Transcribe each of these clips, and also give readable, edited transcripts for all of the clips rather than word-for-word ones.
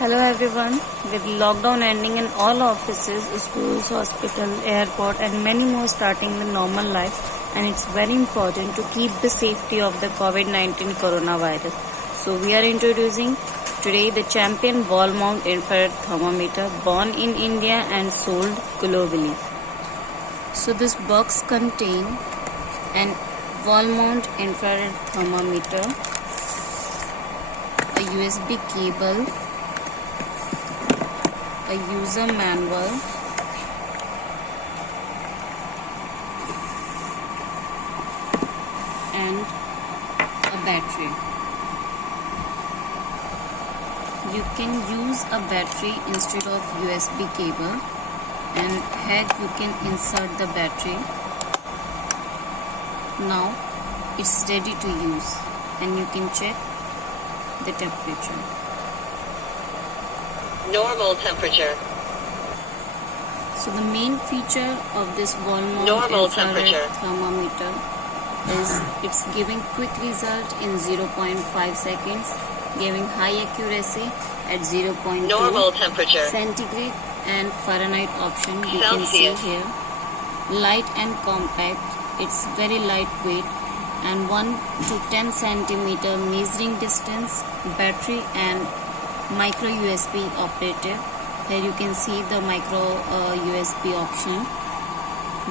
Hello everyone. With lockdown ending in all offices, schools, hospital, airport and many more starting the normal life, and it's very important to keep the safety of the COVID-19 coronavirus. So we are introducing today the champion wall mount infrared thermometer, born in India and sold globally. So this box contains an wall mount infrared thermometer, a USB cable, a user manual, and a battery. You can use a battery instead of USB cable, and here you can insert the battery. Now it's ready to use, and you can check the temperature. Normal temperature. So the main feature of this wall mount infrared thermometer is it's giving quick result in 0.5 seconds, giving high accuracy at 0.2 normal temperature. centigrade and Fahrenheit option. You can see here. Light and compact. It's very lightweight and 1 to 10 centimeter measuring distance, battery and micro USB operative. Here you can see the micro USB option.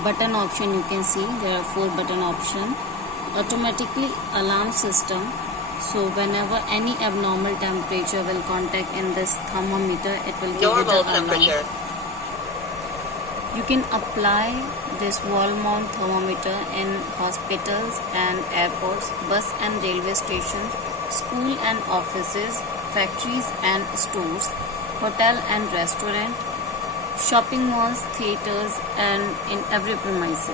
Button option, you can see there are 4 button option. Automatically alarm system, so whenever any abnormal temperature will contact in this thermometer, it will give you the alarm. You can apply this wall mount thermometer in hospitals and airports, bus and railway stations, school and offices, factories and stores, hotel and restaurant, shopping malls, theaters, and in every premises.